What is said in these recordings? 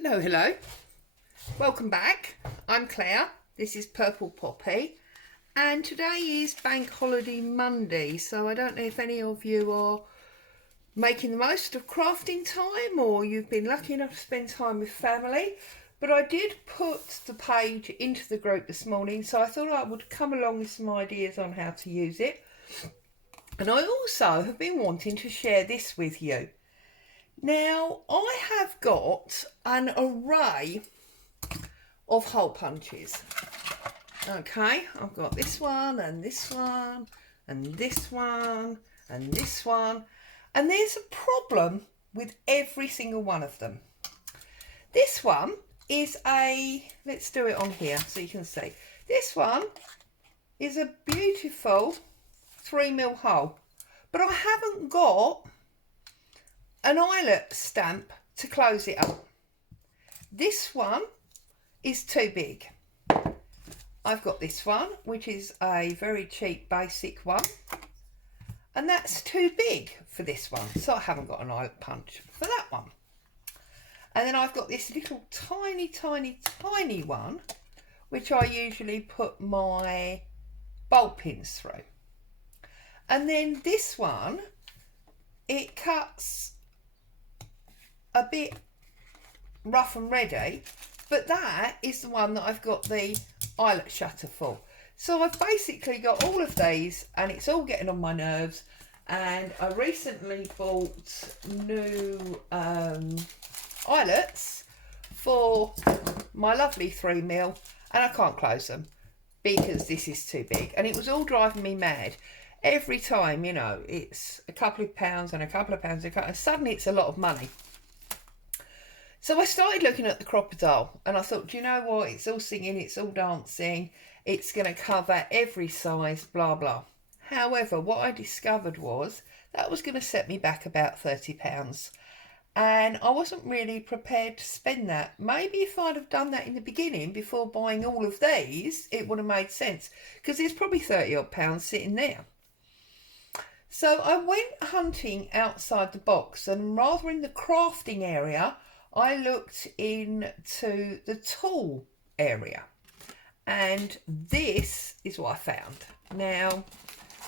Hello, hello. Welcome back. I'm Claire. This is Purple Poppy. And today is Bank Holiday Monday. So I don't know if any of you are making the most of crafting time or you've been lucky enough to spend time with family. But I did put the page into the group this morning. So I thought I would come along with some ideas on how to use it. And I also have been wanting to share this with you. Now, I have got an array of hole punches. Okay, I've got this one and this one and this one and this one. And there's a problem with every single one of them. This one is let's do it on here so you can see. This one is a beautiful 3mm hole. But I haven't got an eyelet stamp to close it up. This one is too big. I've got this one, which is a very cheap basic one, and that's too big for this one, so I haven't got an eyelet punch for that one. And then I've got this little tiny one, which I usually put my bolt pins through. And then this one, it cuts a bit rough and ready, but that is the one that I've got the eyelet shutter for. So I've basically got all of these and it's all getting on my nerves, and I recently bought new eyelets for my lovely 3mm and I can't close them because this is too big, and it was all driving me mad. Every time, you know, it's a couple of pounds and a couple of pounds and suddenly it's a lot of money. So I started looking at the crocodile and I thought, do you know what? It's all singing, it's all dancing, it's going to cover every size, blah, blah. However, what I discovered was that was going to set me back about £30. And I wasn't really prepared to spend that. Maybe if I'd have done that in the beginning before buying all of these, it would have made sense, because there's probably £30 odd sitting there. So I went hunting outside the box, and rather in the crafting area, I looked into the tool area, and this is what I found. Now,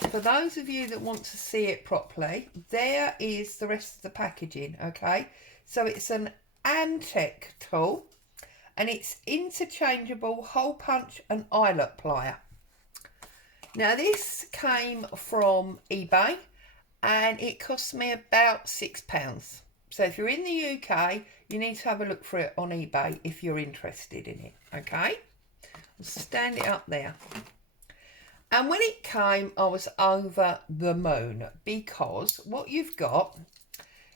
for those of you that want to see it properly, there is the rest of the packaging, okay? So it's an Antec tool, and it's interchangeable hole punch and eyelet plier. Now, this came from eBay, and it cost me about £6. So if you're in the UK, you need to have a look for it on eBay if you're interested in it, okay? I'll stand it up there. And when it came, I was over the moon, because what you've got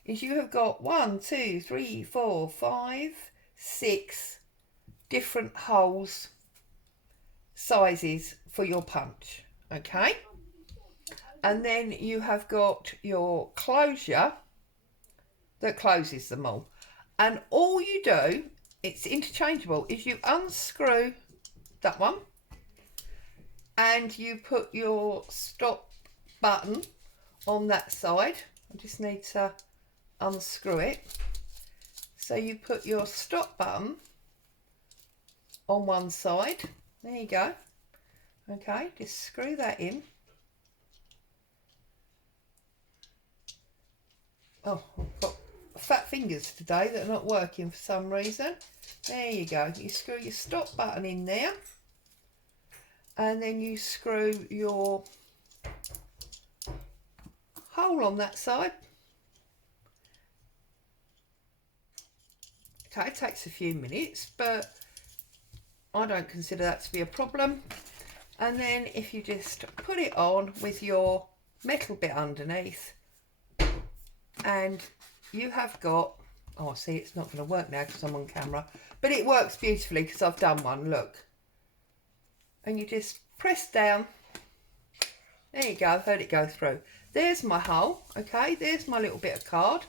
is you have got 1, 2, 3, 4, 5, 6 different holes, sizes for your punch, okay? And then you have got your closure that closes them all. And all you do, it's interchangeable, is you unscrew that one and you put your stop button on that side. I just need to unscrew it. So you put your stop button on one side. There you go. Okay, just screw that in. Oh, I've got fat fingers today that are not working for some reason. There you go. You screw your stop button in there, and then you screw your hole on that side. Okay, it takes a few minutes, but I don't consider that to be a problem. And then if you just put it on with your metal bit underneath, and you have got, oh, see, it's not going to work now because I'm on camera, but it works beautifully because I've done one, look. And you just press down. There you go, I've heard it go through. There's my hole, okay, there's my little bit of card.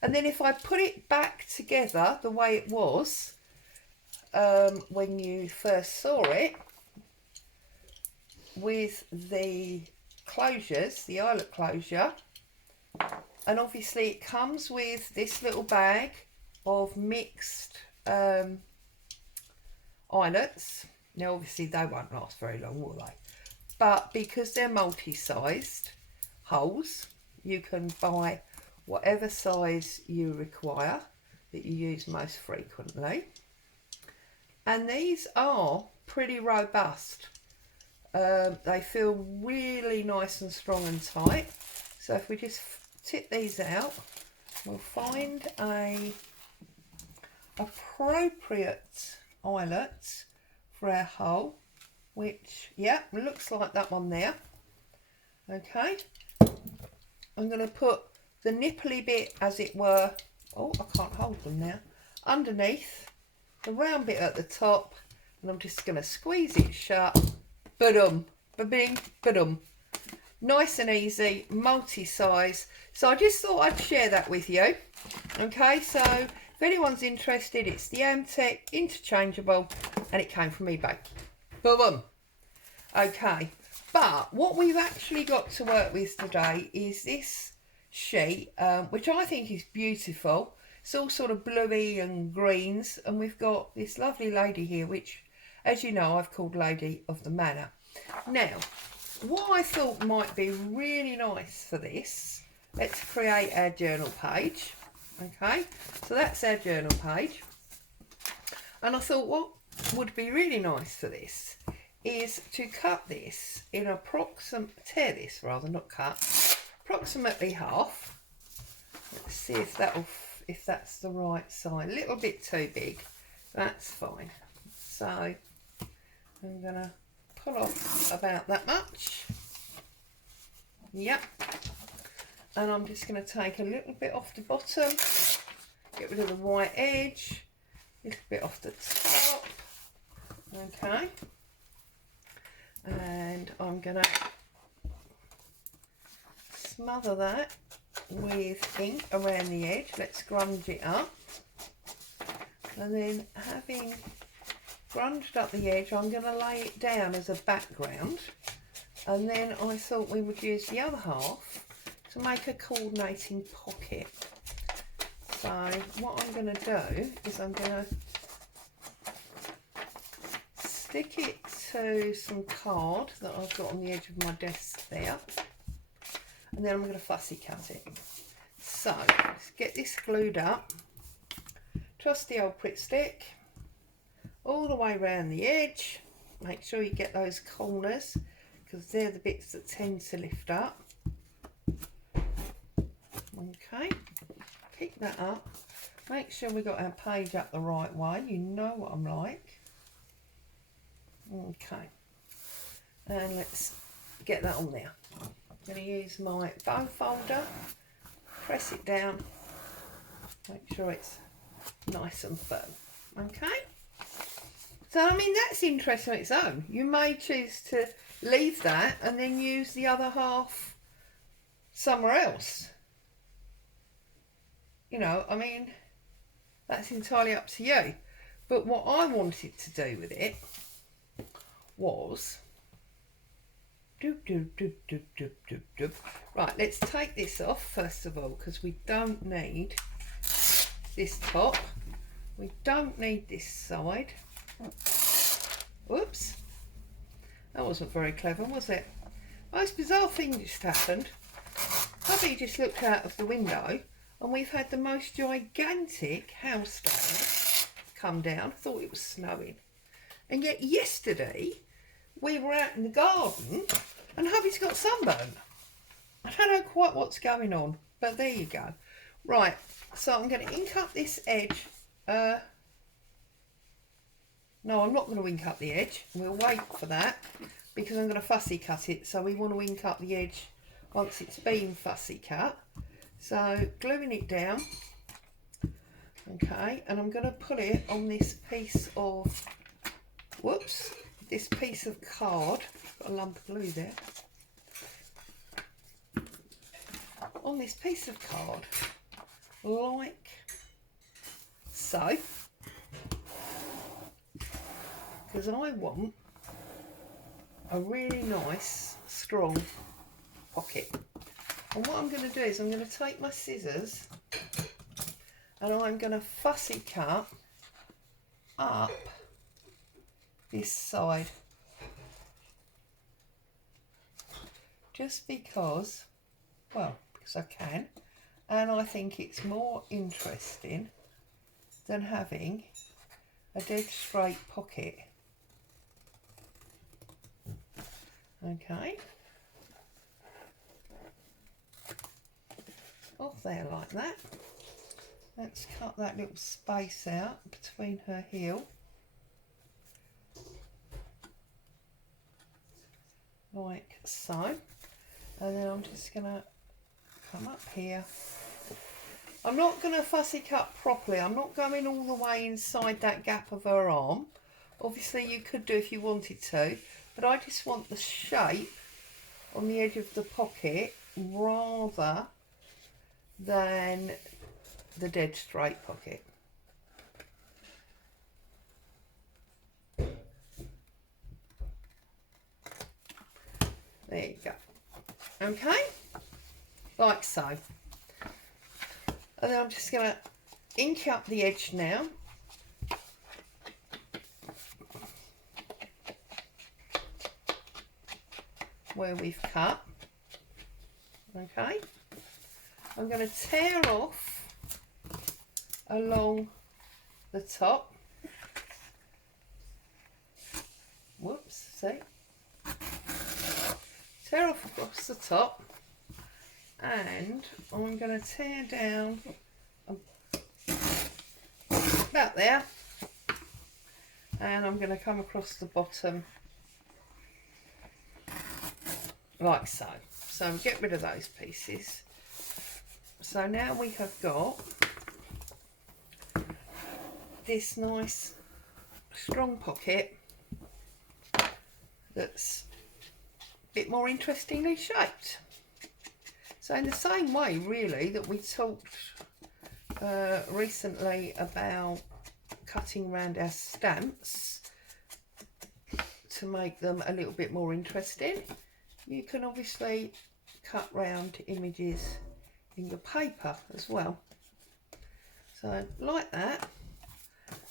And then if I put it back together the way it was when you first saw it, with the closures, the eyelet closure, and obviously it comes with this little bag of mixed eyelets. Now obviously they won't last very long, will they? But because they're multi-sized holes, you can buy whatever size you require that you use most frequently. And these are pretty robust. They feel really nice and strong and tight. So if we just tip these out, we'll find a appropriate eyelet for our hole, which, yeah, looks like that one there. Okay, I'm going to put the nipply bit, as it were, oh, I can't hold them now, underneath, the round bit at the top, and I'm just going to squeeze it shut. Ba-dum, ba-bing, ba-dum. Nice and easy, multi-size. So I just thought I'd share that with you. Okay, so if anyone's interested, it's the Amtech, interchangeable, and it came from eBay. Boom. Okay, but what we've actually got to work with today is this sheet, which I think is beautiful. It's all sort of bluey and greens, and we've got this lovely lady here, which, as you know, I've called Lady of the Manor. Now, what I thought might be really nice for this, let's create our journal page. Okay, so that's our journal page. And I thought what would be really nice for this is to cut this in tear this rather, not cut, approximately half. Let's see if that's the right size. A little bit too big, that's fine. So I'm gonna pull off about that much. Yep. And I'm just going to take a little bit off the bottom, get rid of the white edge, a little bit off the top. Okay. And I'm going to smother that with ink around the edge. Let's grunge it up. And then, having grunged up the edge, I'm going to lay it down as a background. And then I thought we would use the other half to make a coordinating pocket. So what I'm going to do is I'm going to stick it to some card that I've got on the edge of my desk there, and then I'm going to fussy cut it. So let's get this glued up. Trusty old Pritt stick all the way around the edge. Make sure you get those corners, because they're the bits that tend to lift up. Okay, pick that up. Make sure we got our page up the right way. You know what I'm like. Okay, and let's get that on there. I'm going to use my bow folder, press it down, make sure it's nice and firm. Okay, so I mean, that's interesting on its own. You may choose to leave that and then use the other half somewhere else. You know, I mean, that's entirely up to you. But what I wanted to do with it was right, let's take this off first of all, because we don't need this top, we don't need this side. Oops, that wasn't very clever, was it? Most bizarre thing just happened. Hubby just looked out of the window and we've had the most gigantic hailstone come down. I thought it was snowing, and yet yesterday we were out in the garden and hubby's got sunburn. I don't know quite what's going on, but there you go. Right, so I'm going to ink up this edge. No, I'm not going to ink up the edge. We'll wait for that because I'm going to fussy cut it. So we want to ink up the edge once it's been fussy cut. So gluing it down. Okay, and I'm going to put it on this piece of, whoops, this piece of card. Got a lump of glue there. On this piece of card, like so, because I want a really nice strong pocket. And what I'm going to do is I'm going to take my scissors and I'm going to fussy cut up this side, just because, well, because I can, and I think it's more interesting than having a dead straight pocket. Okay, off there like that. Let's cut that little space out between her heel, like so, and then I'm just going to come up here. I'm not going to fussy cut properly. I'm not going all the way inside that gap of her arm. Obviously you could do if you wanted to, but I just want the shape on the edge of the pocket rather than the dead straight pocket. There you go. Okay, like so. And then I'm just going to ink up the edge now. Where we've cut. Okay. I'm going to tear off along the top. Whoops, see? Tear off across the top, and I'm going to tear down about there, and I'm going to come across the bottom like so. So get rid of those pieces. So now we have got this nice strong pocket that's a bit more interestingly shaped. So in the same way really that we talked recently about cutting around our stamps to make them a little bit more interesting, you can obviously cut round images in your paper as well. So like that,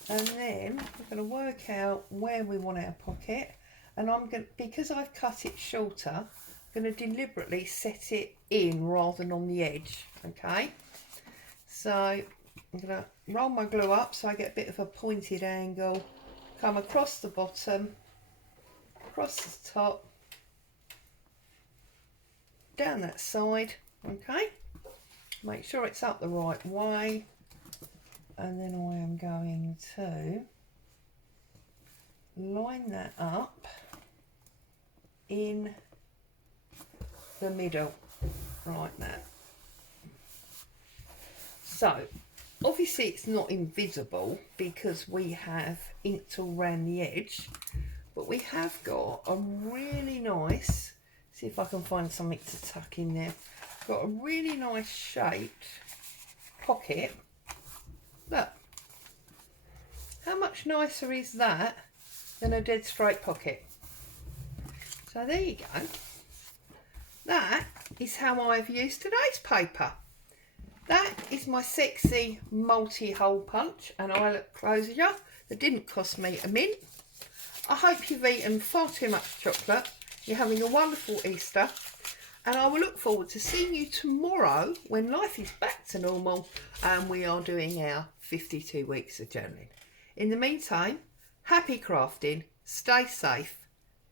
and then we're going to work out where we want our pocket, and I'm going to, because I've cut it shorter, I'm going to deliberately set it in rather than on the edge. Okay, so I'm going to roll my glue up so I get a bit of a pointed angle, come across the bottom, across the top, down that side. Okay, make sure it's up the right way, and then I am going to line that up in the middle like that. So obviously it's not invisible because we have inked all around the edge, but we have got a really nice, see if I can find something to tuck in there, got a really nice shaped pocket. Look, how much nicer is that than a dead straight pocket? So there you go. That is how I've used today's paper. That is my sexy multi-hole punch and eyelet closure that didn't cost me a mint. I hope you've eaten far too much chocolate. You're having a wonderful Easter, and I will look forward to seeing you tomorrow when life is back to normal and we are doing our 52 weeks of journaling. In the meantime, happy crafting, stay safe,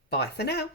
bye for now.